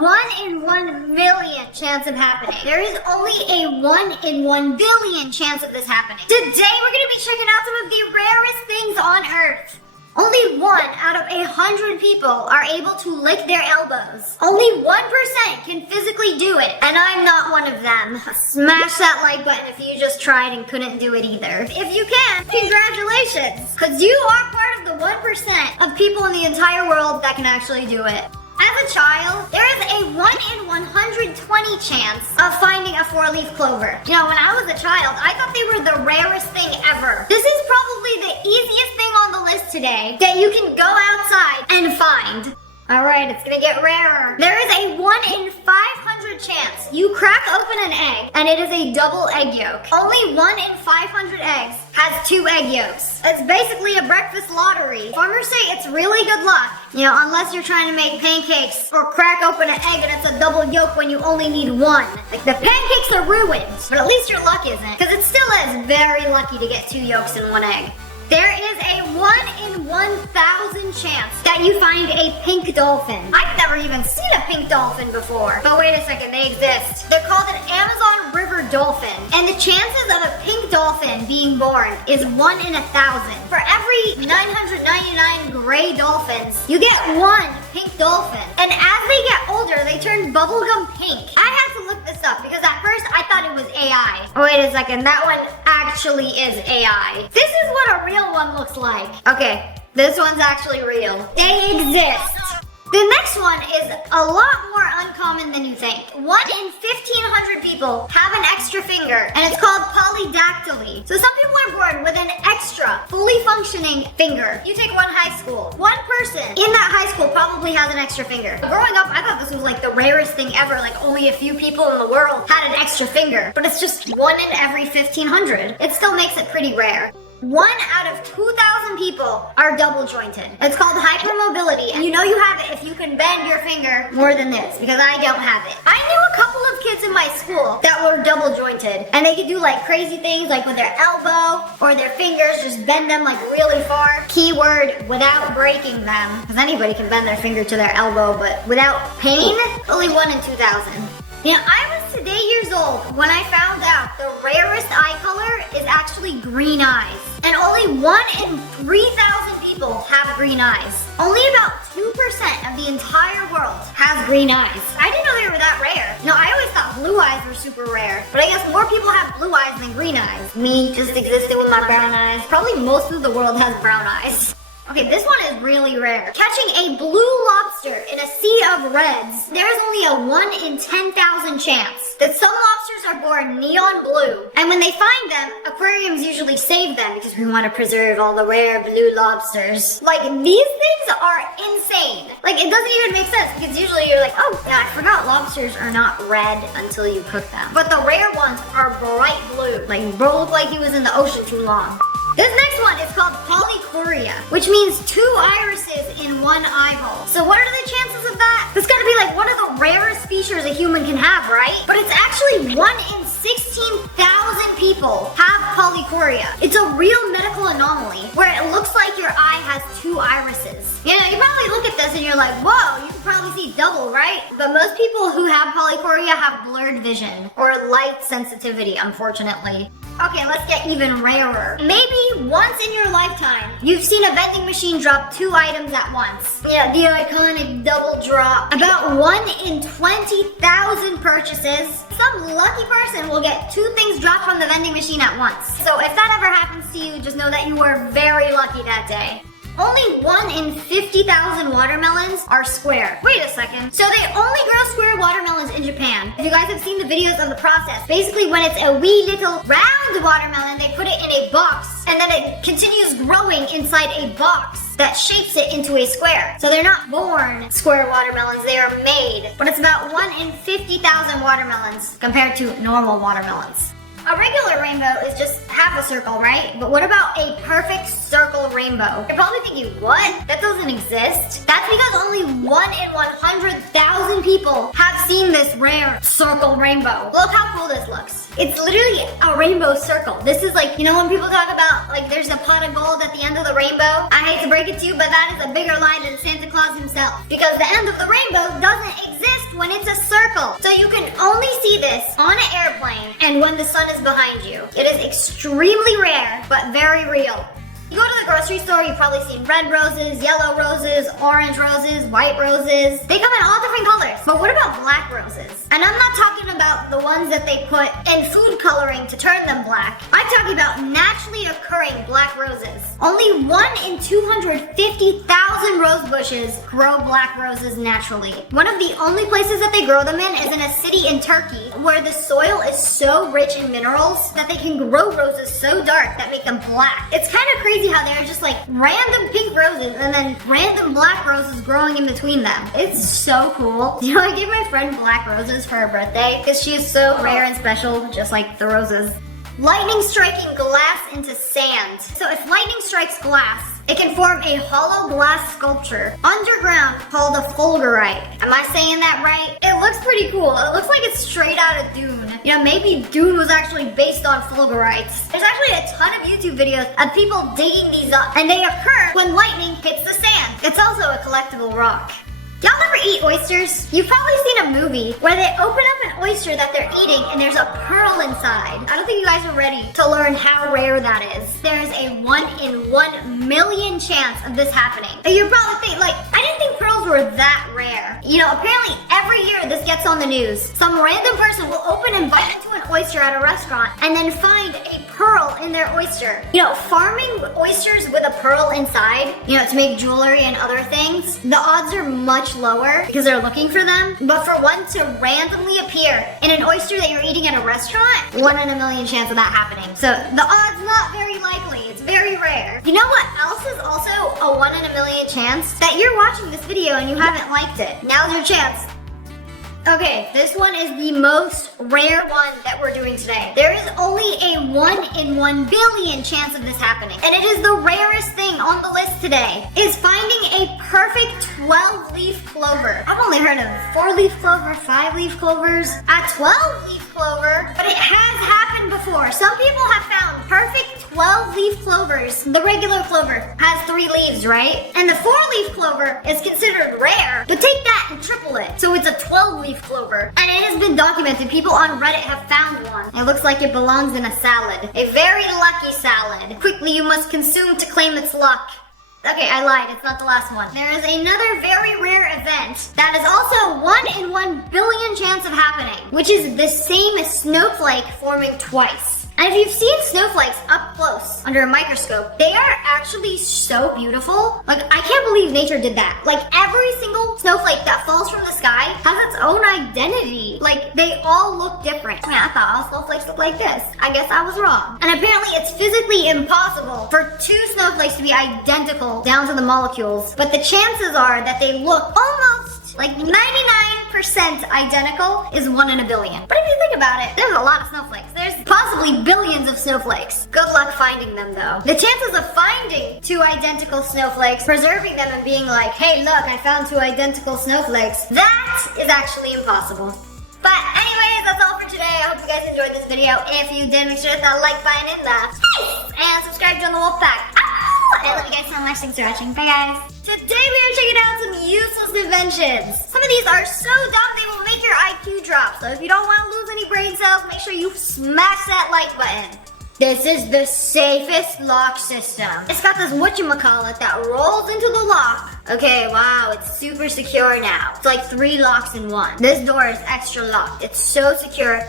1 in 1 million chance of happening. There is only a 1 in 1 billion chance of this happening. Today we're gonna be checking out some of the rarest things on Earth. Only 1 out of 100 people are able to lick their elbows. Only 1% can physically do it, and I'm not one of them. Smash that like button if you just tried and couldn't do it either. If you can, congratulations, because you are part of the 1% of people in the entire world that can actually do it. As a child, there is a 1 in 120 chance of finding a 4-leaf clover. You know, when I was a child, I thought they were the rarest thing ever. This is probably the easiest thing on the list today that you can go outside and find. Alright, it's gonna get rarer. There is a 1 in 500 chance you crack open an egg and it is a double egg yolk. Only 1 in 500 eggs has 2 egg yolks. It's basically a breakfast lottery. Farmers say it's really good luck, you know, unless you're trying to make pancakes or crack open an egg and it's a double yolk when you only need 1. Like, the pancakes are ruined, but at least your luck isn't, because it still is very lucky to get 2 yolks in 1 egg. There is a 1 in 1,000 chance that you find a pink dolphin. I've never even seen a pink dolphin before. But wait a second, they exist. They're called an Amazon River dolphin. And the chances of a pink dolphin being born is 1 in 1,000. For every 999 gray dolphins, you get 1 pink dolphin. And as they get older, they turn bubblegum pink. I had to look this up because at first I thought it was AI. Oh, wait a second, that one actually is AI. This is what a real one looks like. Okay, this one's actually real. They exist. The next one is a lot more uncommon than you think. 1 in 1,500 people have an extra finger, and it's called polydactyly. So some people are born with an extra, fully functioning finger. You take one high school. One person in that high school probably has an extra finger. Growing up, I thought this was like the rarest thing ever. Like, only a few people in the world had an extra finger. But it's just 1 in every 1,500. It still makes it pretty rare. 1 out of 2,000 people are double jointed. It's called hypermobility, and you know you have it if you can bend your finger more than this, because I don't have it. I knew a couple of kids in my school that were double jointed, and they could do like crazy things like with their elbow or their fingers, just bend them like really far. Keyword, without breaking them, because anybody can bend their finger to their elbow, but without pain, only 1 in 2,000. You know, I was today years old when I found out the rarest eye color is actually green eyes. And only 1 in 3,000 people have green eyes. Only about 2% of the entire world has green eyes. I didn't know they were that rare. No, I always thought blue eyes were super rare. But I guess more people have blue eyes than green eyes. Me just existing with my brown eyes. Probably most of the world has brown eyes. Okay, this one is really rare. Catching a blue lobster in a sea of reds. There's only a 1 in 10,000 chance that some lobsters are born neon blue. And when they find them, aquariums usually save them because we want to preserve all the rare blue lobsters. Like, these things are insane. Like, it doesn't even make sense because usually you're like, oh yeah, I forgot lobsters are not red until you cook them. But the rare ones are bright blue. Like, bro looked like he was in the ocean too long. This next one is called polychoria, which means 2 irises in 1 eyeball. So what are the chances of that? This gotta be like one of the rarest features a human can have, right? But it's actually 1 in 16,000 people have polychoria. It's a real medical anomaly where it looks like your eye has 2 irises. You know, you probably look at this and you're like, whoa, you can probably see double, right? But most people who have polychoria have blurred vision or light sensitivity, unfortunately. Okay, let's get even rarer. Maybe once in your lifetime, you've seen a vending machine drop 2 items at once. Yeah, the iconic double drop. About 1 in 20,000 purchases, some lucky person will get 2 things dropped from the vending machine at once. So if that ever happens to you, just know that you were very lucky that day. Only 1 in 50,000 watermelons are square. Wait a second. So they only grow square watermelons in Japan. If you guys have seen the videos of the process, basically when it's a wee little round watermelon, they put it in a box and then it continues growing inside a box that shapes it into a square. So they're not born square watermelons, they are made. But it's about 1 in 50,000 watermelons compared to normal watermelons. A regular rainbow is just half a circle, right? But what about a perfect circle rainbow? You're probably thinking, what? That doesn't exist. That's because only 1 in 100,000 people have seen this rare circle rainbow. Look how cool this looks. It's literally a rainbow circle. This is like, you know when people talk about like there's a pot of gold at the end of the rainbow? I hate to break it to you, but that is a bigger lie than Santa Claus himself. Because the end of the rainbow doesn't exist when it's a circle. So you can only see this on an airplane and when the sun is behind you. It is extremely rare, but very real. You go to the grocery store, you've probably seen red roses, yellow roses, orange roses, white roses. They come in all different colors. But what about black roses? And I'm not talking about the ones that they put in food coloring to turn them black. I'm talking about naturally occurring black roses. Only 1 in 250,000 rose bushes grow black roses naturally. One of the only places that they grow them in is in a city in Turkey where the soil is so rich in minerals that they can grow roses so dark that make them black. It's kind of crazy how there are just like random pink roses and then random black roses growing in between them. It's so cool. You know, I gave my friend black roses for her birthday because she is so rare and special, just like the roses. Lightning striking glass into sand. So if lightning strikes glass, it can form a hollow glass sculpture underground called a fulgurite. Am I saying that right? It looks pretty cool. It looks like it's straight out of Dune. You know, maybe Dune was actually based on fulgurites. There's actually a ton of YouTube videos of people digging these up, and they occur when lightning hits the sand. It's also a collectible rock. Y'all ever eat oysters? You've probably seen a movie where they open up an oyster that they're eating and there's a pearl inside. I don't think you guys are ready to learn how rare that is. There's a 1 in 1 million chance of this happening. And you probably think, like, I didn't think pearls were that rare. You know, apparently every year this gets on the news. Some random person will open and bite into an oyster at a restaurant and then find a pearl in their oyster. You know, farming oysters with a pearl inside, you know, to make jewelry and other things, the odds are much lower because they're looking for them. But for one to randomly appear in an oyster that you're eating at a restaurant, 1 in a million chance of that happening. So the odds not very likely. It's very rare. You know what else is also a 1 in a million chance? That you're watching this video and you haven't liked it. Now's your chance. Okay, this one is the most rare one that we're doing today. There is only a 1 in 1 billion chance of this happening. And it is the rarest thing on the list today, is finding a perfect 12-leaf clover. I've only heard of 4-leaf clover, 5-leaf clovers, a 12-leaf clover, but it has happened before. Some people have found perfect 12-leaf clovers. The regular clover has 3 leaves, right? And the 4-leaf clover is considered rare, but take that and triple it. So it's a 12-leaf clover. And it has been documented. People on Reddit have found one. It looks like it belongs in a salad. A very lucky salad. Quickly, you must consume to claim its luck. Okay, I lied. It's not the last one. There is another very rare event that is also 1 in 1 billion chance of happening, which is the same snowflake forming twice. And if you've seen snowflakes up close under a microscope, they are actually so beautiful. Like, I can't believe nature did that. Like, every single snowflake that falls from the sky has its own identity. Like, they all look different. I mean, I thought all snowflakes look like this. I guess I was wrong. And apparently it's physically impossible for 2 snowflakes to be identical down to the molecules. But the chances are that they look almost like 99% identical is 1 in a billion. But if you think about it, there's a lot of snowflakes. There's possibly billions of snowflakes. Good luck finding them though. The chances of finding 2 identical snowflakes, preserving them and being like, hey look, I found 2 identical snowflakes, that is actually impossible. But anyways, that's all for today. I hope you guys enjoyed this video. If you did, make sure to hit that like button in the face and subscribe to the Wolf Pack. I love you guys so much. Thanks for watching. Bye guys. Today we are checking out some useless inventions. Some of these are so dumb they will make your IQ drop. So if you don't want to lose any brain cells, make sure you smash that like button. This is the safest lock system. It's got this whatchamacallit that rolls into the lock. Okay, wow, it's super secure now. It's like 3 locks in 1. This door is extra locked. It's so secure.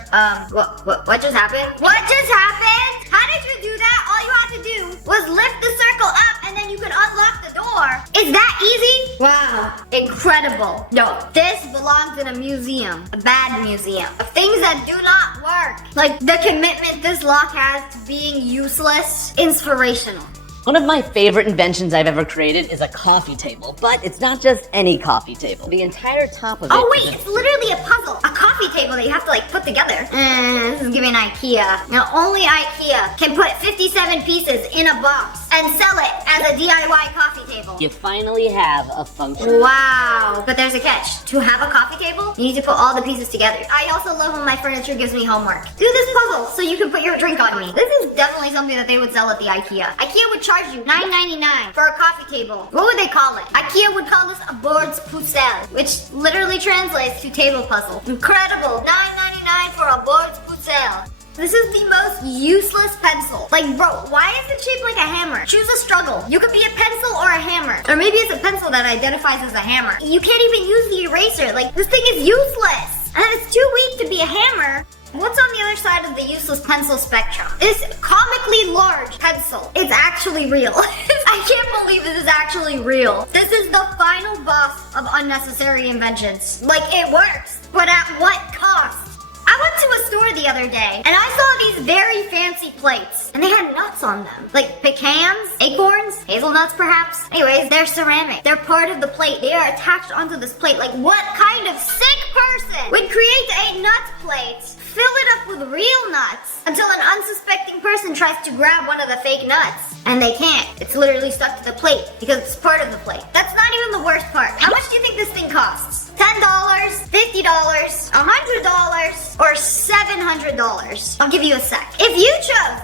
What just happened? What just happened? How did you do that? All you had to do was lift the circle up and then you could unlock the door. Is that easy? Wow, incredible. No, this belongs in a museum. A bad museum. Of things that do not work. Like the commitment this lock has to being useless, inspirational. One of my favorite inventions I've ever created is a coffee table, but it's not just any coffee table. The entire top of it. Oh wait, it's literally a puzzle. A coffee table that you have to like put together. This is giving IKEA. Now only IKEA can put 57 pieces in a box and sell it as a DIY coffee table. You finally have a function. Wow. But there's a catch. To have a coffee table, you need to put all the pieces together. I also love when my furniture gives me homework. Do this puzzle so you can put your drink on me. This is definitely something that they would sell at the IKEA. IKEA would charge you $9.99 for a coffee table. What would they call it? IKEA would call this a bordspuzzel, which literally translates to table puzzle. Incredible. $9.99 for a bordspuzzel. This is the most useless pencil. Like, bro, why is it shaped like a hammer? Choose a struggle. You could be a pencil or a hammer. Or maybe it's a pencil that identifies as a hammer. You can't even use the eraser. Like, this thing is useless. And it's too weak to be a hammer. What's on the other side of the useless pencil spectrum? This comically large pencil. It's actually real. I can't believe this is actually real. This is the final boss of unnecessary inventions. Like, it works, but at what cost? I went to a store the other day, and I saw these very fancy plates, and they had nuts on them. Like pecans, acorns, hazelnuts perhaps. Anyways, they're ceramic. They're part of the plate. They are attached onto this plate. Like, what kind of sick person would create a nut plate, fill it up with real nuts, until an unsuspecting person tries to grab one of the fake nuts? And they can't. It's literally stuck to the plate because it's part of the plate. That's not even the worst part. How much do you think this thing costs? $10, $50, $100, or $700? I'll give you a sec. If you chose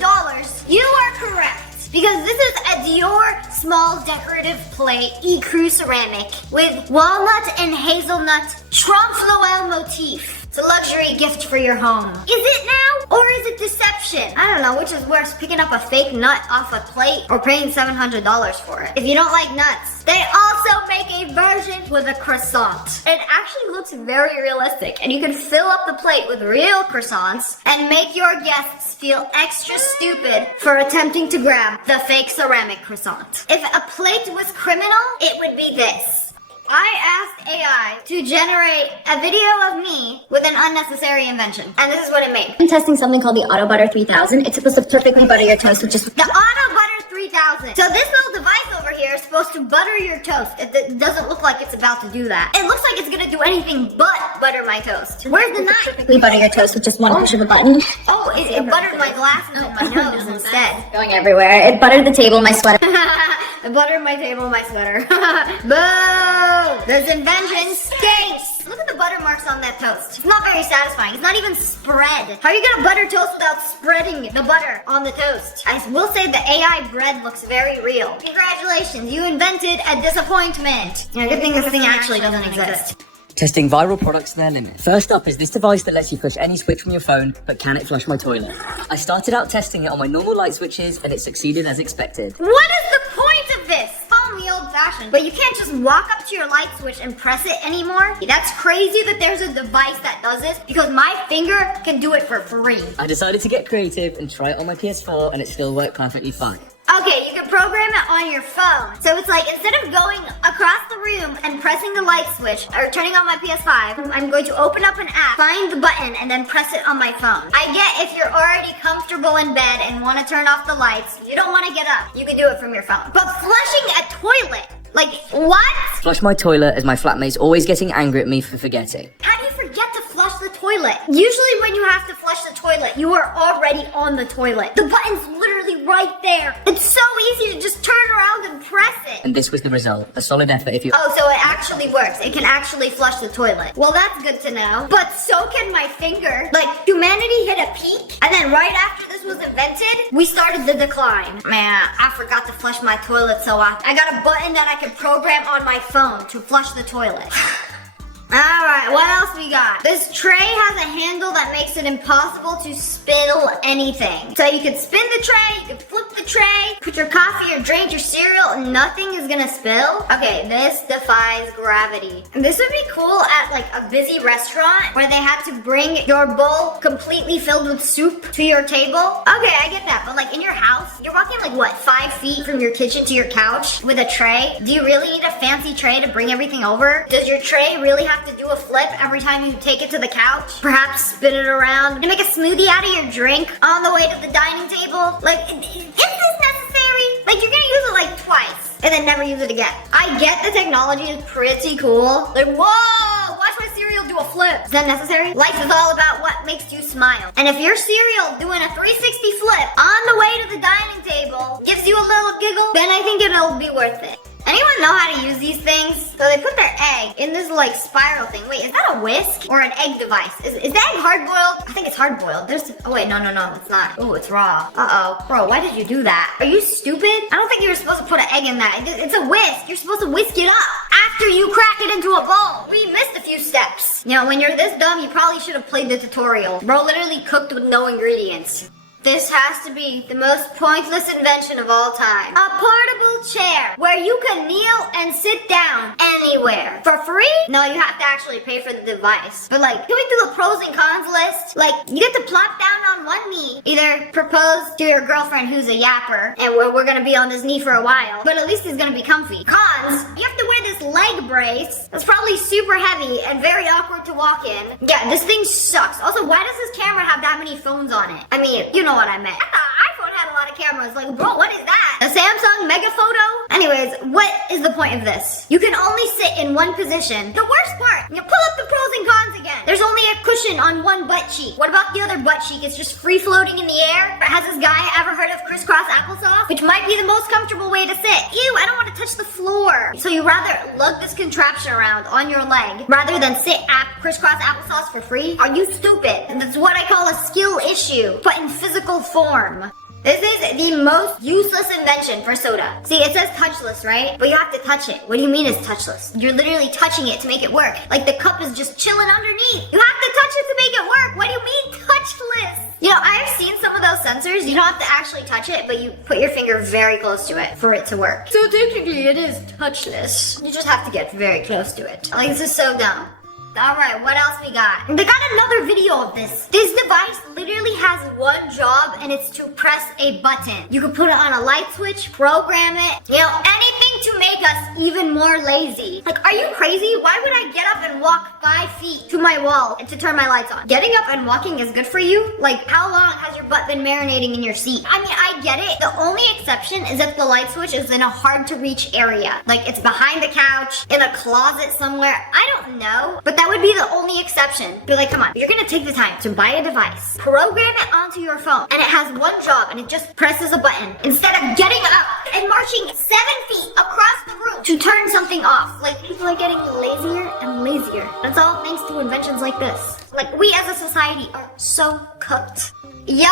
$700, you are correct. Because this is a Dior small decorative plate, ecru ceramic, with walnut and hazelnut trompe-l'oeil motif. It's a luxury gift for your home. Is it now, or is it deception? I don't know which is worse, picking up a fake nut off a plate or paying $700 for it. If you don't like nuts, they also make a version with a croissant. It actually looks very realistic, and you can fill up the plate with real croissants and make your guests feel extra stupid for attempting to grab the fake ceramic croissant. If a plate was criminal, it would be this. I asked AI to generate a video of me with an unnecessary invention, and this is what it made. I'm testing something called the Auto Butter 3000. It's supposed to perfectly butter your toast with just The Auto Butter 3000. So this little device over here is supposed to butter your toast. It doesn't look like it's about to do that. It looks like it's gonna do anything but butter my toast. Where's the knife? perfectly butter your toast with just one push of a button. Oh, it buttered my glasses and my nose instead. Going everywhere. It buttered the table, my sweater. It buttered my table, my sweater. Boo! This invention stinks! Look at the butter marks on that toast. It's not very satisfying. It's not even spread. How are you gonna butter toast without spreading the butter on the toast? I will say the AI bread looks very real. Congratulations, you invented a disappointment. Yeah, good thing this thing actually doesn't exist. Testing viral products to their limit. First up is this device that lets you flush any switch from your phone, but can it flush my toilet? I started out testing it on my normal light switches, and it succeeded as expected. What is the point of this? Call me old-fashioned, but you can't just walk up to your light switch and press it anymore. That's crazy that there's a device that does this, because my finger can do it for free. I decided to get creative and try it on my PS4, and it still worked perfectly fine. Okay, you can program it on your phone. So it's like, instead of going across the room and pressing the light switch or turning on my PS5, I'm going to open up an app, find the button, and then press it on my phone. I get if you're already comfortable in bed and want to turn off the lights, you don't want to get up, you can do it from your phone. But flushing a toilet, like, what? Flush my toilet as my flatmate's always getting angry at me for forgetting. How do you forget to flush the toilet? Usually when you have to flush the toilet, you are already on the toilet. The button's literally right there. It's so easy to just turn around and press it. And this was the result. A solid effort if you... Oh, so it actually works. It can actually flush the toilet. Well, that's good to know. But so can my finger. Like, humanity hit a peak, and then right after this was invented, we started the decline. Man, I forgot to flush my toilet so often. I got a button that I can program on my phone to flush the toilet. Alright, what else we got? This tray has a handle that makes it impossible to spill anything. So you can spin the tray, you can flip the tray, put your coffee or drink your cereal, and nothing is gonna spill. Okay, this defies gravity. And this would be cool at like a busy restaurant where they had to bring your bowl completely filled with soup to your table. Okay, I get that, but like in your house, you're walking like what, 5 feet from your kitchen to your couch with a tray? Do you really need a fancy tray to bring everything over? Does your tray really have to do a flip every time you take it to the couch? Perhaps spin it around and make a smoothie out of your drink on the way to the dining table? Like, is this necessary? Like, you're gonna use it like twice and then never use it again. I get the technology is pretty cool. Like, whoa, watch my cereal do do a flip. Is that necessary? Life is all about what makes you smile. And if your cereal doing a 360 flip on the way to the dining table gives you a little giggle, then I think it'll be worth it. Anyone know how to use these things? So they put their egg in this like spiral thing. Wait, is that a whisk or an egg device? Is the egg hard boiled? I think it's hard boiled. Oh wait, no, it's not. Oh, it's raw. Uh-oh. Bro, why did you do that? Are you stupid? I don't think you were supposed to put an egg in that. It's a whisk. You're supposed to whisk it up after you crack it into a bowl. We missed a few steps. You know, when you're this dumb, you probably should have played the tutorial. Bro literally cooked with no ingredients. This has to be the most pointless invention of all time. A portable chair where you can kneel and sit down anywhere. For free? No, you have to actually pay for the device. But like, can we do a pros and cons list? Like, you get to plop down on one knee. Either propose to your girlfriend who's a yapper, and we're gonna be on this knee for a while, but at least it's gonna be comfy. Cons, you have to wear this leg brace. That's probably super heavy and very awkward to walk in. Yeah, this thing sucks. Also, why does this camera have that many phones on it? I mean, you know what I meant. I thought iPhone had a lot of cameras. Like, bro, what is that? A Samsung Mega Photo? Anyways, what is the point of this? You can only sit in one position. The worst part, you pull up the pros and cons again. There's only a cushion on one butt cheek. What about the other butt cheek? It's just free floating in the air? Or has this guy ever heard of crisscross applesauce? Which might be the most comfortable way to sit. Ew, I don't want to touch the floor. So you rather lug this contraption around on your leg rather than sit at crisscross applesauce for free? Are you stupid? And that's what I call a skill issue, but in physical form. This is the most useless invention for soda. See, it says touchless, right? But you have to touch it. What do you mean it's touchless? You're literally touching it to make it work. Like the cup is just chilling underneath. You have to touch it to make it work. What do you mean touchless? You know, I've seen some of those sensors. You don't have to actually touch it, but you put your finger very close to it for it to work. So technically it is touchless. You just have to get very close to it. Like, this is so dumb. Alright, what else we got? They got another video of this. This device literally has one job, and it's to press a button. You can put it on a light switch, program it, you know, anything to make us even more lazy. Like, are you crazy? Why would I get up and walk 5 feet to my wall to turn my lights on? Getting up and walking is good for you? Like, how long has your butt been marinating in your seat? I mean, I get it. The only exception is if the light switch is in a hard-to-reach area. Like, it's behind the couch, in a closet somewhere. I don't know, but that would be the only exception. Be like, come on, you're gonna take the time to buy a device, program it onto your phone, and it has one job, and it just presses a button instead of getting up and marching 7 feet across the room to turn something off. Like, people are getting lazier and lazier. That's all thanks to inventions like this. Like, we as a society are so cooked. Y'all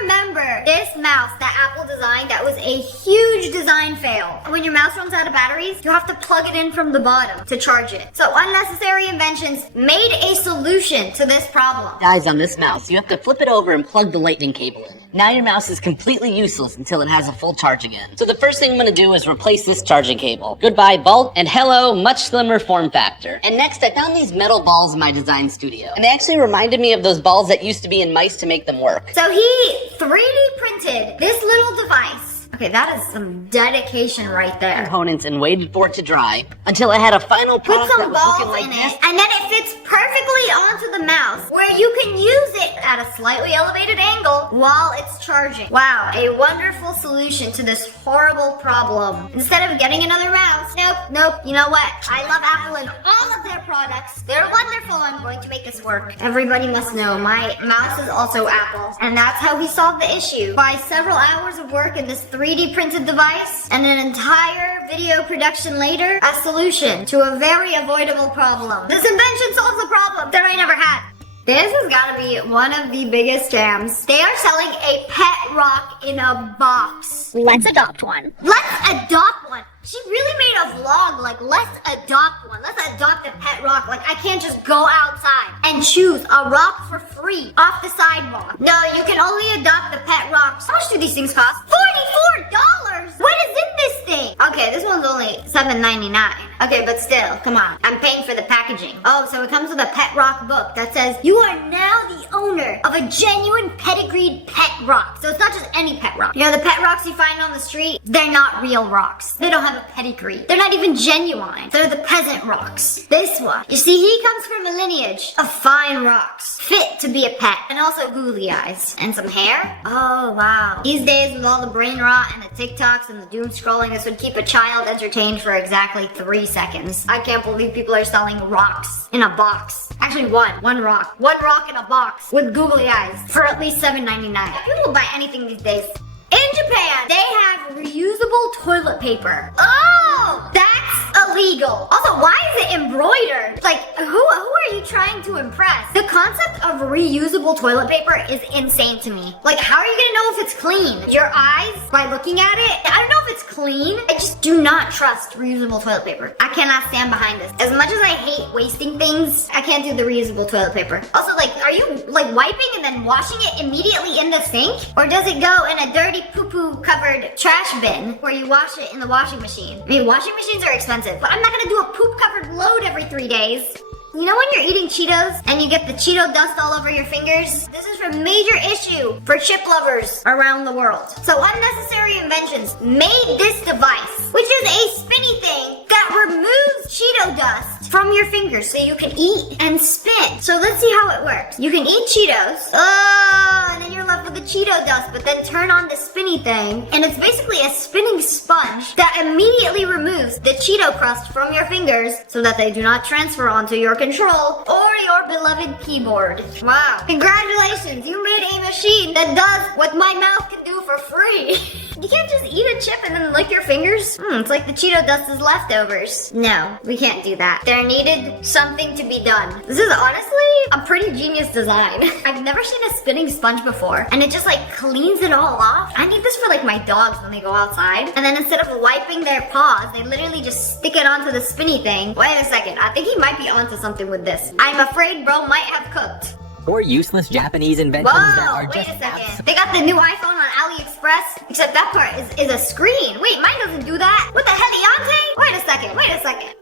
remember this mouse that Apple designed that was a huge design fail? When your mouse runs out of batteries, you have to plug it in from the bottom to charge it. So unnecessary inventions made a solution to this problem. Guys, on this mouse, you have to flip it over and plug the lightning cable in. Now your mouse is completely useless until it has a full charge again. So the first thing I'm gonna do is replace this charging cable. Goodbye, bulk, and hello, much slimmer form factor. And next, I found these metal balls in my design studio. And they actually reminded me of those balls that used to be in mice to make them work. So he 3D printed this little device. Okay, that is some dedication right there. Components and waited for it to dry until I had a final Put product that some was looking balls like in this. it, and then it fits perfectly onto the mouse, where you can use it at a slightly elevated angle while it's charging. Wow, a wonderful solution to this horrible problem. Instead of getting another mouse, nope, you know what? I love Apple and all of their products. They're wonderful. I'm going to make this work. Everybody must know my mouse is also Apple, and that's how we solved the issue. By several hours of work in this 3D printed device and an entire video production later, a solution to a very avoidable problem. This invention solves a problem that I never had. This has got to be one of the biggest scams. They are selling a pet rock in a box. Let's adopt one. Let's adopt one. She really made a vlog like, let's adopt one. Let's adopt a pet rock. Like, I can't just go outside and choose a rock for free off the sidewalk. No, you can only adopt the pet rocks. How much do these things cost? $44! What is in this thing? Okay, this one's only $7.99. Okay, but still, come on. I'm paying for the packaging. Oh, so it comes with a pet rock book that says, you are now the owner of a genuine pedigreed pet rock. So it's not just any pet rock. You know, the pet rocks you find on the street, they're not real rocks. They don't have a pedigree. They're not even genuine. They're the peasant rocks. This one, you see, he comes from a lineage of fine rocks, fit to be a pet, and also googly eyes. And some hair? Oh, wow. These days, with all the brain rot and the TikToks and the doom scrolling, this would keep a child entertained for exactly 3 seconds. I can't believe people are selling rocks in a box. Actually, one rock. One rock in a box with googly eyes for at least $7.99. People will buy anything these days. In Japan, they have reusable toilet paper. Oh, that's illegal. Also, why is it embroidered? Like, who are you trying to impress? The concept of reusable toilet paper is insane to me. Like, how are you gonna know if it's clean? Your eyes, by looking at it? I don't know if it's clean. I just do not trust reusable toilet paper. I cannot stand behind this. As much as I hate wasting things, I can't do the reusable toilet paper. Also, like, are you, like, wiping and then washing it immediately in the sink? Or does it go in a dirty poo-poo covered trash bin where you wash it in the washing machine? I mean, washing machines are expensive, but I'm not gonna do a poop covered load every 3 days. You know when you're eating Cheetos and you get the Cheeto dust all over your fingers? This is a major issue for chip lovers around the world. So Unnecessary Inventions made this device, which is a spinny thing that removes Cheeto dust from your fingers so you can eat and spin. So let's see how it works. You can eat Cheetos. Oh, and then you're left with the Cheeto dust, but then turn on the spinny thing, and it's basically a spinning sponge that immediately removes the Cheeto crust from your fingers so that they do not transfer onto your control or your beloved keyboard. Wow. Congratulations, you made a machine that does what my mouth can do for free. You can't just eat a chip and then lick your fingers. It's like the Cheeto dust is leftovers. No, we can't do that. There needed something to be done. This is honestly a pretty genius design. I've never seen a spinning sponge before, and it just like cleans it all off. I need this for like my dogs when they go outside. And then instead of wiping their paws, they literally just stick it onto the spinny thing. Wait a second, I think he might be onto something with this. I'm afraid bro might have cooked. Or useless Japanese inventions that are Whoa, wait just a second. They got the new iPhone on AliExpress, except that part is a screen. Wait, mine doesn't do that. What the heliante? Wait a second.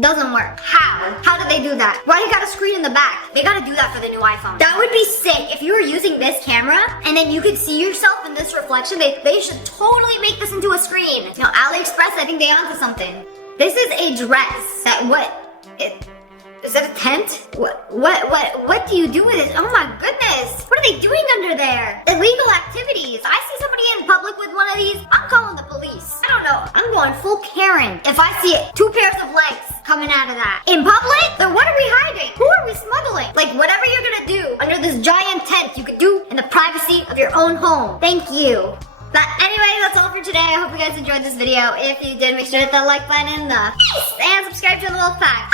Doesn't work. How? How did they do that? Why you got a screen in the back? They gotta do that for the new iPhone. That would be sick if you were using this camera and then you could see yourself in this reflection. They should totally make this into a screen. You know, AliExpress, I think they onto something. This is a dress that is that a tent? What do you do with it? Oh my goodness. What are they doing under there? Illegal activities. I see somebody in public with one of these, I'm calling the police. I don't know. I'm going full Karen if I see it. 2 pairs of legs coming out of that. In public? Then what are we hiding? Who are we smuggling? Like whatever you're gonna do under this giant tent, you could do in the privacy of your own home. Thank you. But anyway, that's all for today. I hope you guys enjoyed this video. If you did, make sure to hit that like button in the and subscribe to the Wolf Pack.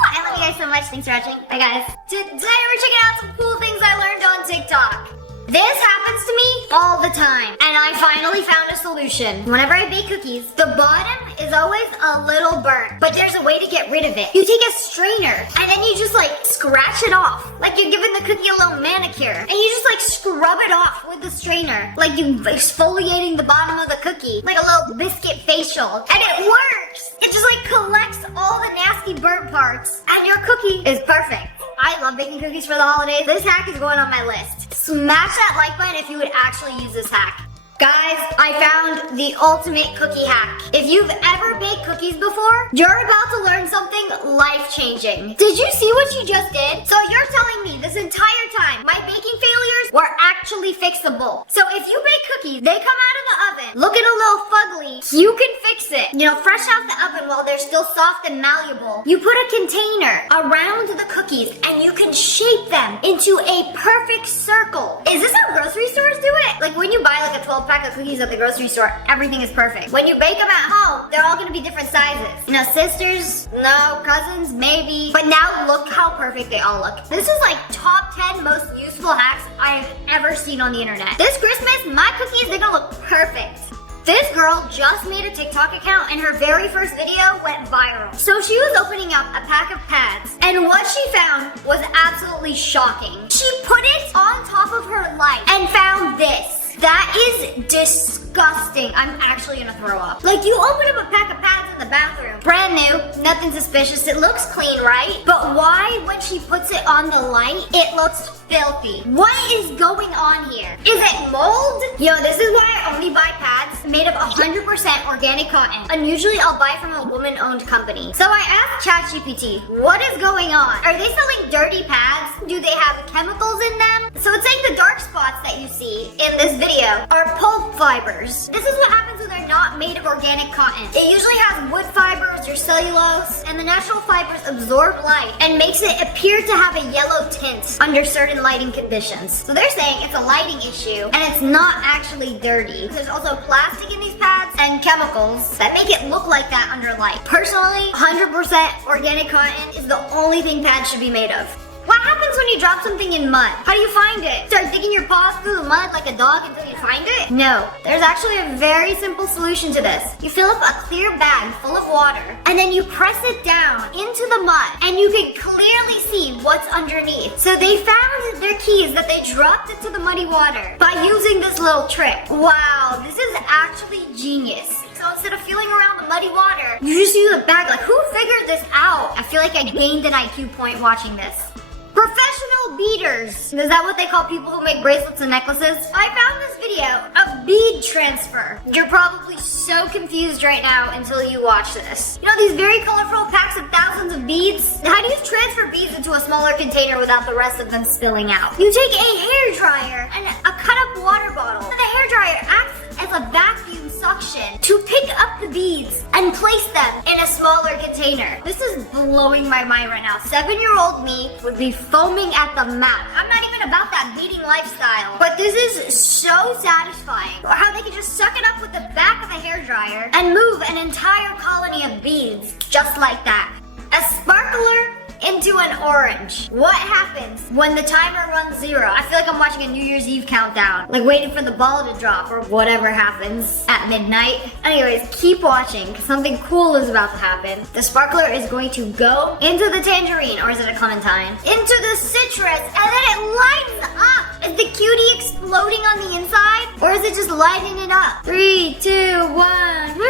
I love you guys so much. Thanks for watching. Bye, guys. Today we're checking out some cool things I learned on TikTok. This happens to me all the time, and I finally found a solution. Whenever I bake cookies, the bottom is always a little burnt, but there's a way to get rid of it. You take a strainer, and then you just like scratch it off, like you're giving the cookie a little manicure, and you just like scrub it off with the strainer, like you exfoliating the bottom of the cookie, like a little biscuit facial, and it works. It just like collects all the nasty burnt parts, and your cookie is perfect. I love baking cookies for the holidays. This hack is going on my list. Smash that like button if you would actually use this hack. Guys, I found the ultimate cookie hack. If you've ever baked cookies before, you're about to learn something life-changing. Did you see what you just did? So you're telling me this entire time my baking failures were actually fixable. So if you bake cookies, they come out of the oven, looking a little fugly, you can fix it. You know, fresh out the oven while they're still soft and malleable. You put a container around the cookies and you can shape them into a perfect circle. Is this how grocery stores do it? Like when you buy like a 12-pack of cookies at the grocery store, everything is perfect. When you bake them at home, they're all gonna be different sizes. You know, sisters, no, cousins, maybe. But now look how perfect they all look. This is like top 10 most useful hacks I've ever seen on the internet. This Christmas, my cookies, they're gonna look perfect. This girl just made a TikTok account and her very first video went viral. So she was opening up a pack of pads and what she found was absolutely shocking. She put it on top of her light and found this. That is disgusting. I'm actually gonna throw up. Like you open up a pack of pads in the bathroom, brand new, nothing suspicious. It looks clean, right? But why would moment she puts it on the light, it looks filthy. What is going on here? Is it mold? Yo, this is why I only buy pads made of 100% organic cotton. And usually I'll buy from a woman-owned company. So I asked ChatGPT, what is going on? Are they selling dirty pads? Do they have chemicals in them? So it's saying the dark spots that you see in this video are pulp fibers. This is what happens when they're not made of organic cotton. It usually has wood fibers or cellulose, and the natural fibers absorb light and makes it appear to have a yellow tint under certain lighting conditions. So they're saying it's a lighting issue and it's not actually dirty. There's also plastic in these pads and chemicals that make it look like that under light. Personally, 100% organic cotton is the only thing pads should be made of. What happens when you drop something in mud? How do you find it? Start digging your paws through the mud like a dog until you find it? No. There's actually a very simple solution to this. You fill up a clear bag full of water, and then you press it down into the mud, and you can clearly see what's underneath. So they found their keys that they dropped into the muddy water by using this little trick. Wow, this is actually genius. So instead of feeling around the muddy water, you just use a bag. Like, who figured this out? I feel like I gained an IQ point watching this. Professional beaders. Is that what they call people who make bracelets and necklaces? I found this video of bead transfer. You're probably so confused right now until you watch this. You know these very colorful packs of thousands of beads? How do you transfer beads into a smaller container without the rest of them spilling out? You take a hair dryer and a cut up water bottle. The hair dryer acts as a vacuum suction to pick up the beads and place them in a smaller container. This is blowing my mind right now. 7-year-old me would be foaming at the mouth. I'm not even about that beading lifestyle, but this is so satisfying. Or how they can just suck it up with the back of a hair dryer and move an entire colony of beads just like that. A sparkler into an orange. What happens when the timer runs 0? I feel like I'm watching a New Year's Eve countdown, like waiting for the ball to drop or whatever happens at midnight. Anyways, keep watching because something cool is about to happen. The sparkler is going to go into the tangerine, or is it a clementine? Into the citrus, and then it lights up. Is the cutie exploding on the inside, or is it just lighting it up? 3, 2, 1. Woo!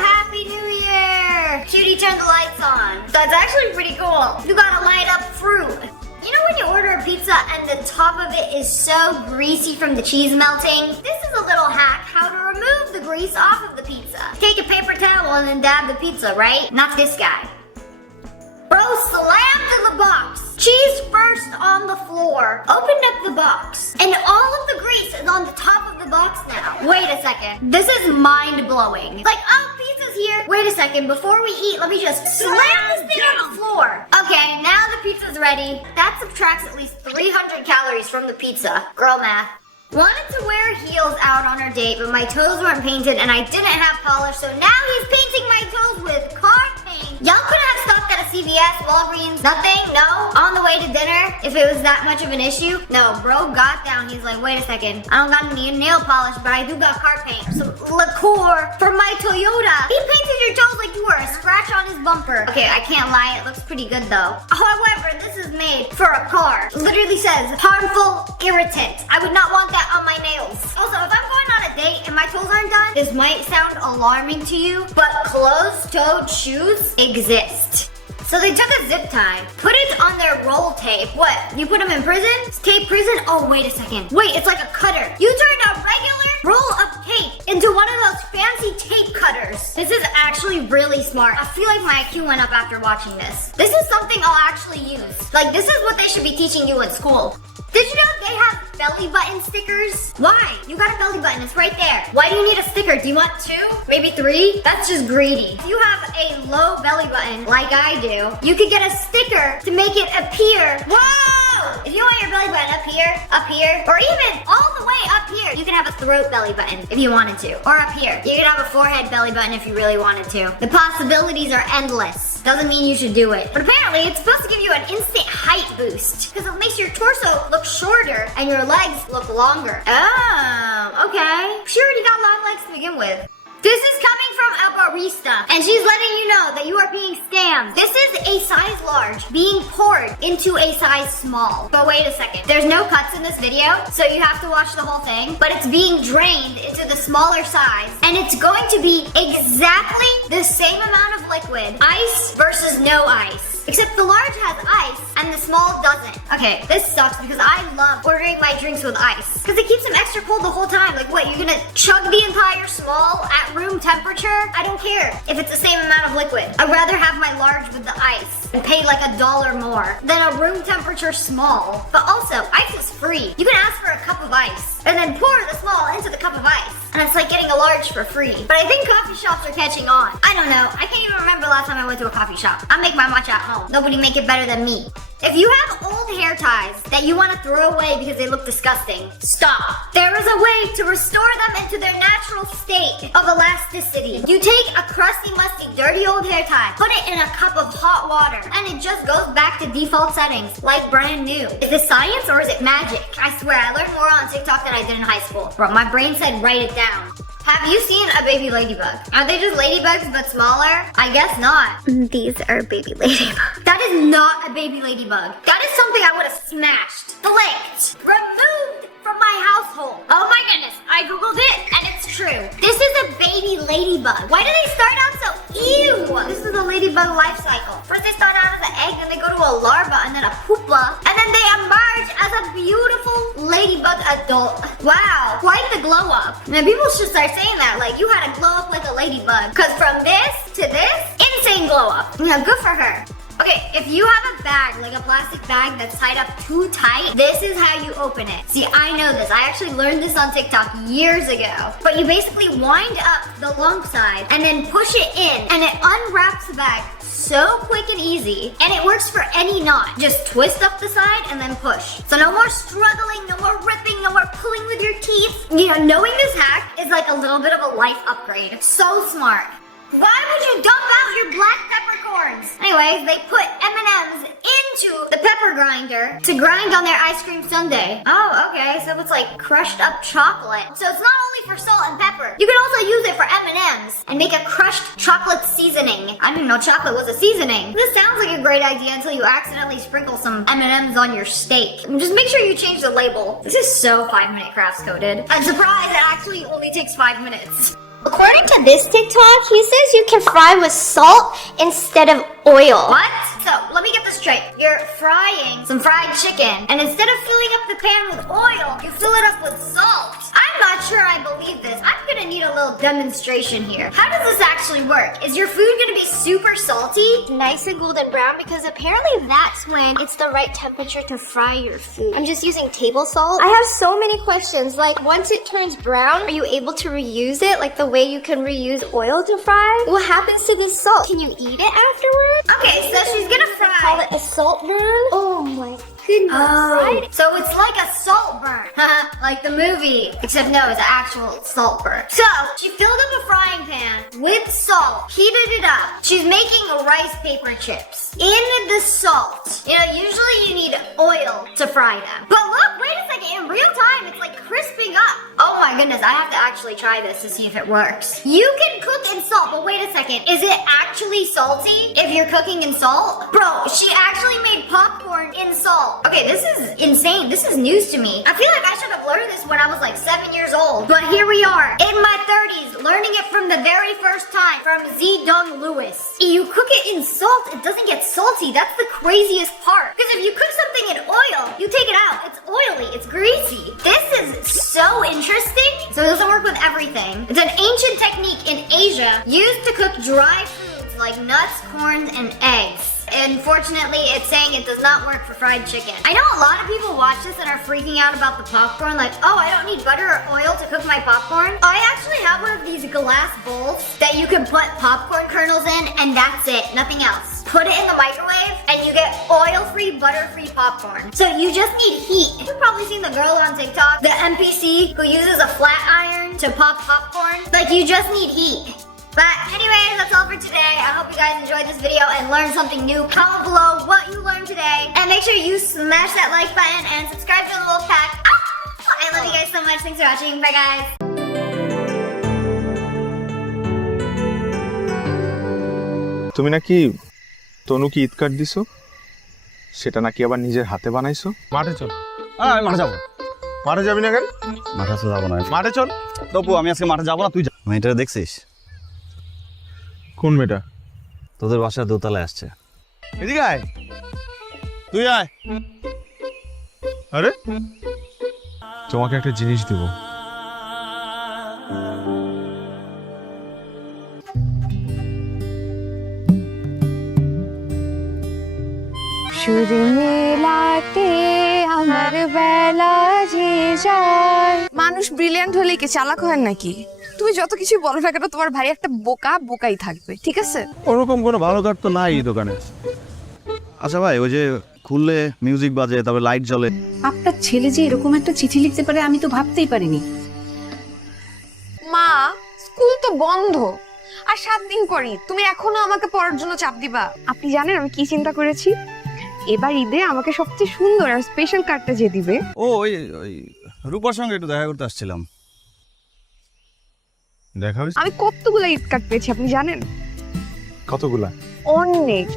Happy New Year! Cutie turned the lights on. So it's actually pretty cool. You gotta light up fruit. You know when you order a pizza and the top of it is so greasy from the cheese melting? This is a little hack how to remove the grease off of the pizza. Take a paper towel and then dab the pizza, right? Not this guy. Bro slammed to the box. Cheese first on the floor. Opened up the box. And all of the grease is on the top of the box now. Wait a second. This is mind-blowing. Like, oh, pizza's here. Wait a second. Before we eat, let me just slam this thing on the floor. Okay, now the pizza's ready. That subtracts at least 300 calories from the pizza. Girl math. Wanted to wear heels out on our date, but my toes weren't painted and I didn't have polish, so now he's painting my toes with car paint. Y'all couldn't have stopped at a CVS, Walgreens, nothing? No? On the way to dinner, if it was that much of an issue? No, bro got down. He's like, wait a second. I don't got any nail polish, but I do got car paint. Some liqueur for my Toyota. He painted your toes like you were a scratch on his bumper. Okay, I can't lie. It looks pretty good though. However, this is made for a car. It literally says harmful irritant. I would not want that on my nails. Also, if I'm going on a date and my toes aren't done, this might sound alarming to you, but closed-toed shoes exist. So they took a zip tie, put it on their roll tape. What? You put them in prison? Tape prison? Oh, wait a second. Wait, it's like a cutter. You turned a regular roll-up tape into one of those fancy tape cutters. This is actually really smart. I feel like my IQ went up after watching this. This is something I'll actually use. Like, this is what they should be teaching you in school. Did you know they have belly button stickers? Why? You got a belly button, it's right there. Why do you need a sticker? Do you want 2? Maybe 3? That's just greedy. If you have a low belly button, like I do, you could get a sticker to make it appear. Whoa! If you want your belly button up here, or even all the way up here, you can have a throat belly button if you wanted to. Or up here. You can have a forehead belly button if you really wanted to. The possibilities are endless. Doesn't mean you should do it. But apparently, it's supposed to give you an instant height boost because it makes your torso look shorter and your legs look longer. Oh, okay. She already got long legs to begin with. This is coming from a barista, and she's letting you know that you are being scammed. This is a size large being poured into a size small. But wait a second, there's no cuts in this video, so you have to watch the whole thing, but it's being drained into the smaller size, and it's going to be exactly the same amount of liquid, ice versus no ice. Except the large has ice, and the small doesn't. Okay, this sucks because I love ordering my drinks with ice. Because it keeps them extra cold the whole time. Like what, you're gonna chug the entire small at room temperature? I don't care if it's the same amount of liquid. I'd rather have my large with the ice and pay like $1 more than a room temperature small. But also, ice is free. You can ask for a cup of ice and then pour the small into the cup of ice. And it's like getting a large for free. But I think coffee shops are catching on. I don't know. I can't even remember last time I went to a coffee shop. I make my matcha at home. Nobody make it better than me. If you have old hair ties that you want to throw away because they look disgusting, stop. There is a way to restore them into their natural state of elasticity. You take a crusty, musty, dirty old hair tie, put it in a cup of hot water, and it just goes back to default settings, like brand new. Is this science or is it magic? I swear, I learned more on TikTok than I did in high school. Bro, my brain said write it down. Have you seen a baby ladybug? Are they just ladybugs but smaller? I guess not. These are baby ladybugs. That is not a baby ladybug. That is something I would have smashed, flicked, removed from my household. Oh my goodness, I googled it and it's true. This is a baby ladybug. Why do they start out so ew? This is a ladybug life cycle. First they start out as an egg, then they go to a larva and then a pupa, and then they emerge as a beautiful ladybug adult. Wow, quite the glow up. Now people should start saying that, like you had a glow up like a ladybug. Cause from this to this, insane glow up. Yeah, good for her. Okay, if you have a bag, like a plastic bag that's tied up too tight, this is how you open it. See, I know this. I actually learned this on TikTok years ago. But you basically wind up the long side and then push it in and it unwraps the bag so quick and easy. And it works for any knot. Just twist up the side and then push. So no more struggling, no more ripping, no more pulling with your teeth. You know, knowing this hack is like a little bit of a life upgrade. So smart. Why would you dump out your black peppercorns? Anyways, they put M&Ms into the pepper grinder to grind on their ice cream sundae. Oh, okay, so it's like crushed up chocolate. So it's not only for salt and pepper. You can also use it for M&Ms and make a crushed chocolate seasoning. I didn't know chocolate was a seasoning. This sounds like a great idea until you accidentally sprinkle some M&Ms on your steak. Just make sure you change the label. This is so 5-minute crafts coded. I'm surprised it actually only takes 5 minutes. According to this TikTok, he says you can fry with salt instead of oil. What? So, let me get this straight. You're frying some fried chicken, and instead of filling up the pan with oil, you fill it up with salt. I'm not sure I believe this. I'm gonna need a little demonstration here. How does this actually work? Is your food gonna be super salty? Nice and golden brown because apparently that's when it's the right temperature to fry your food. I'm just using table salt. I have so many questions. Like, once it turns brown, are you able to reuse it? Like the way you can reuse oil to fry? What happens to this salt? Can you eat it afterwards? Okay, so she's gonna Call fry. it a salt burn? Oh my goodness. Oh, so it's like a salt burn, like the movie, except no, it's an actual salt burn. So she filled up a frying pan with salt, heated it up. She's making rice paper chips in the salt. You know, usually you need oil to fry them. But look, wait a second, in real time, it's like crisping up. Oh my goodness, I have to actually try this to see if it works. You can cook in salt, but wait a second, is it actually salty if you're cooking in salt? Bro, she actually made popcorn in salt. Okay, this is insane. This is news to me. I feel like I should have learned this when I was like 7 years old. But here we are, in my 30s, learning it from the very first time from Z. Dung Lewis. You cook it in salt, it doesn't get salty. That's the craziest part. Because if you cook something in oil, you take it out. It's oily, it's greasy. This is so interesting. So it doesn't work with everything. It's an ancient technique in Asia used to cook dry foods like nuts, corn, and eggs. Unfortunately, it's saying it does not work for fried chicken. I know a lot of people watch this and are freaking out about the popcorn, like, oh, I don't need butter or oil to cook my popcorn. I actually have one of these glass bowls that you can put popcorn kernels in, and that's it, nothing else. Put it in the microwave, and you get oil-free, butter-free popcorn. So you just need heat. You've probably seen the girl on TikTok, the NPC who uses a flat iron to pop popcorn. Like, you just need heat. But anyways, that's all for today. I hope you guys enjoyed this video and learned something new. Comment below what you learned today. And make sure you smash that like button and subscribe to the Wolf Pack. I love you guys so much. Thanks for watching. Bye, guys. তুমি নাকি তনুকে Eid card দিছো? সেটা নাকি আবার নিজের হাতে বানাইছো? মাঠে চল। আমি মাঠে যাবো। মাঠে যাবি না কেন? মাঠে তো যাবো না। মাঠে চল। তবু আমি আজকে মাঠে যাবো না, তুই যা। মেয়েটা দেখছিস? কোন মেয়েটা? তোদের বাসার দোতলায় আসছে। এদিকে আয়। তুই আয়। আরে তোমাকে একটা জিনিস দেব। সুর মেলাতে আমার বেলা যে যায়। মানুষ ব্রিলিয়ান্ট হলে কি চালাক হয় নাকি? তুমি যত কিছু বলো না কেন, তোমার ভাই একটা বোকাই থাকবে, ঠিক আছে? ওরকম কোনো ভালো কাঠ তো নাই এই দোকানে। আচ্ছা ভাই, ওই যে খুললে মিউজিক বাজে, তারপরে লাইট জ্বলে। আপনার ছেলে যে এরকম একটা চিঠি লিখতে পারে আমি তো ভাবতেই পারিনি। মা, স্কুল তো বন্ধ আর 7 দিন পরই তুমি এখনো আমাকে পড়ার জন্য চাপ দিবা? আপনি জানেন আমি কি চিন্তা করেছি? এবার ঈদে আমাকে সবচেয়ে সুন্দর আর স্পেশাল কার্ডটা যে দিবে। ও ওই রূপার সঙ্গে একটু দেখা করতে আসছিলাম। দেখা হয়েছে? আমি কতগুলো ঈদ কার্ড পেয়েছি আপনি জানেন? কতগুলা? অনেক।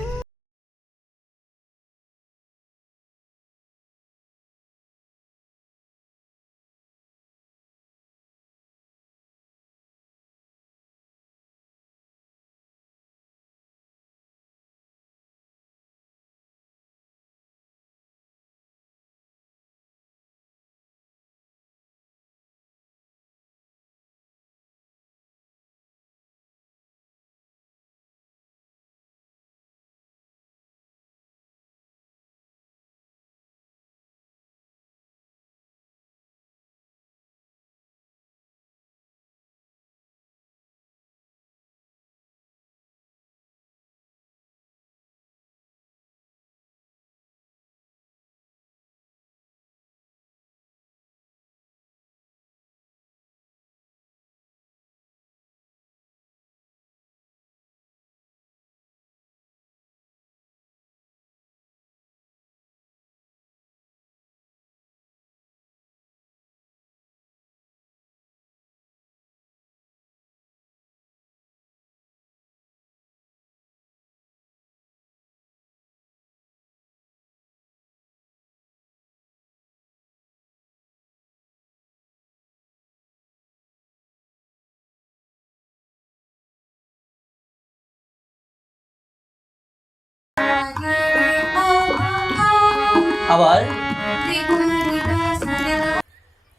আবার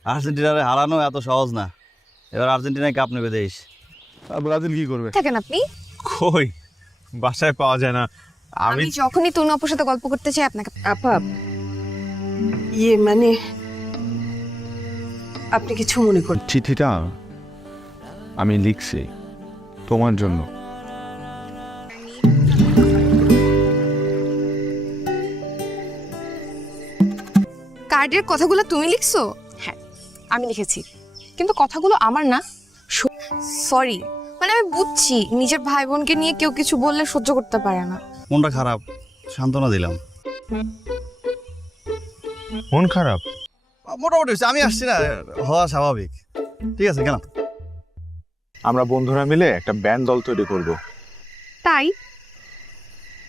আর্জেন্টিনারে হারানো এত সহজ না। এবার আর্জেন্টিনায় কাপ নেবে দেশ। আর ব্রাজিল কি করবে? থাকেন আপনি? কই, বাসায় পাওয়া যায় না। আমি যখনই তনু আপুর সাথে গল্প করতে চাই আপনাকে। আপা, মানে আপনি কিছু মনে করেন? চিঠিটা আমি লিখছি তোমার জন্য। কার্ডের কথাগুলো তুমি লিখছো? হ্যাঁ আমি লিখেছি, কিন্তু কথাগুলো আমার না। সরি, মানে আমি বুঝছি নিজের ভাই বোনকে নিয়ে কেউ কিছু বললে সহ্য করতে পারে না। মনটা খারাপ, সান্ত্বনা দিলাম। মন খারাপ? মোটামুটি হচ্ছে, আমি আসছি না, হওয়া স্বাভাবিক। ঠিক আছে, কেন? আমরা বন্ধুরা মিলে একটা ব্যান্ড দল তৈরি করব। তাই?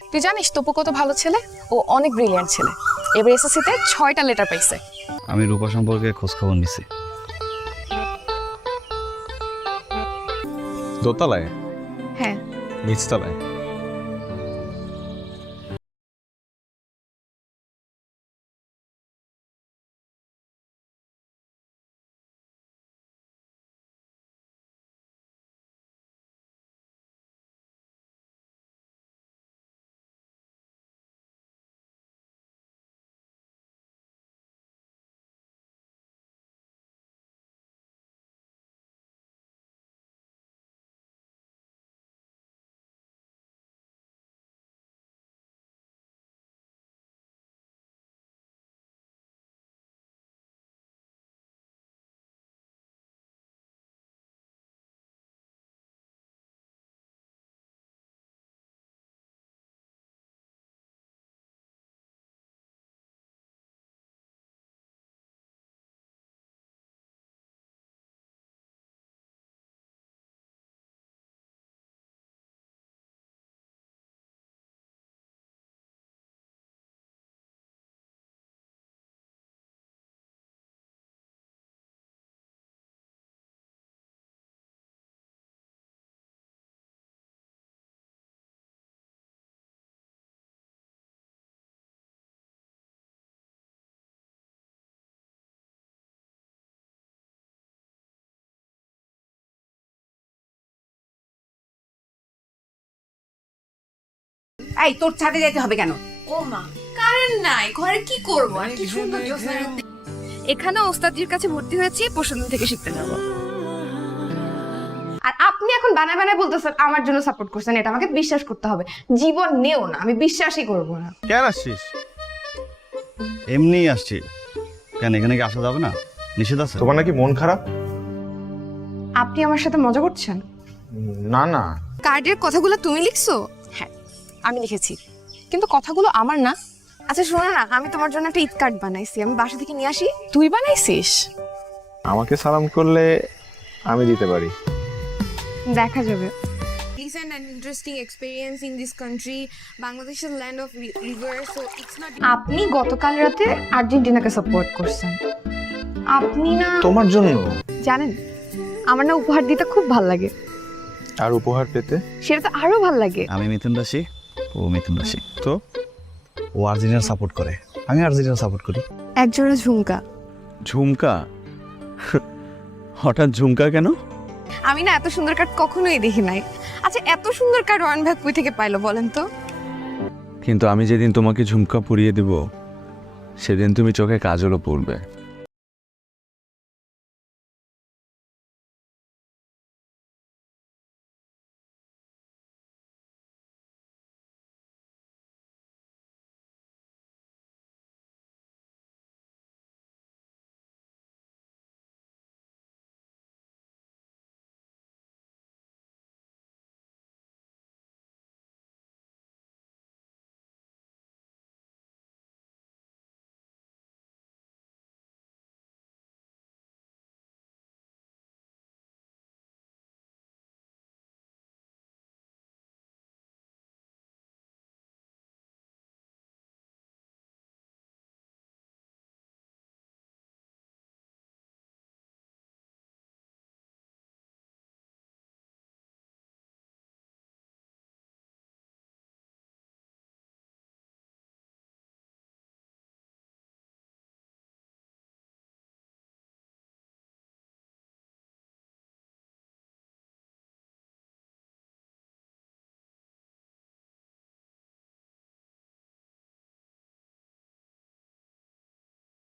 তুই জানিস তপু কত ভালো ছেলে, ও অনেক ব্রিলিয়ান্ট ছেলে। এবার এসএসসিতে 6টা লেটার পাইছে। আমি রূপা সম্পর্কে খোঁজ খবর নিছি। দোতলায়? হ্যাঁ। নিচতলায়? এই তোর ছাদে যেতে হবে কেন? ও মা, কারেন্ট নাই, ঘরে কি করবো? আর কি সুন্দর জ্যোৎস্না রাতে। এখানে ওস্তাদজির কাছে ভর্তি হয়েছি, পরশুদিন থেকে শিখতে যাবো। আর আপনি এখন বানায় বানায় বলতেছেন আমার জন্য সাপোর্ট করছেন, এটা আমাকে বিশ্বাস করতে হবে। জীবন নেও না, আমি বিশ্বাসই করবো না। কেন আসছিস? এমনিই আসছি। কেন এখানে কি আসা যাবে না? নিষেধ আছে? তোমার নাকি মন খারাপ? আপনি আমার সাথে মজা করছেন? না না, কার্ডের কথাগুলো তুমি লিখছো? হ্যাঁ, আমি লিখেছি, কিন্তু কথাগুলো আমার না। আচ্ছা শোনো না, আমি তোমার জন্য একটা ঈদ কার্ড বানাইছি, আমি বাসা থেকে নিয়ে আসি। তুই বানাইছিস? আমাকে সালাম করলে আমি দিতে পারি। দেখা যাবে। Recent and interesting experience in this country. Bangladesh is land of rivers, so it's not. আপনি গতকাল রাতে আর্জেন্টিনাকে সাপোর্ট করছেন। আপনি না তোমার জন্য? জানেন, আমার না উপহার দিতে খুব ভালো লাগে। আর উপহার পেতে? সেটা তো আরো ভালো লাগে। আমি মিথুন রাশি, ও মিথুন রাশি। তো ও আর্জেন্টিনা সাপোর্ট করে, আমি আর্জেন্টিনা সাপোর্ট করি। একজোড়া ঝুমকা। ঝুমকা? হঠাৎ ঝুমকা কেন? আমি না এত সুন্দর কার্ড কখনোই দেখি নাই। আচ্ছা এত সুন্দর কার্ড ওয়ান ভাই কই থেকে পাইলো বলেন তো? কিন্তু আমি যেদিন তোমাকে ঝুমকা পরিয়ে দেব সেদিন তুমি চোখে কাজলও পরবে।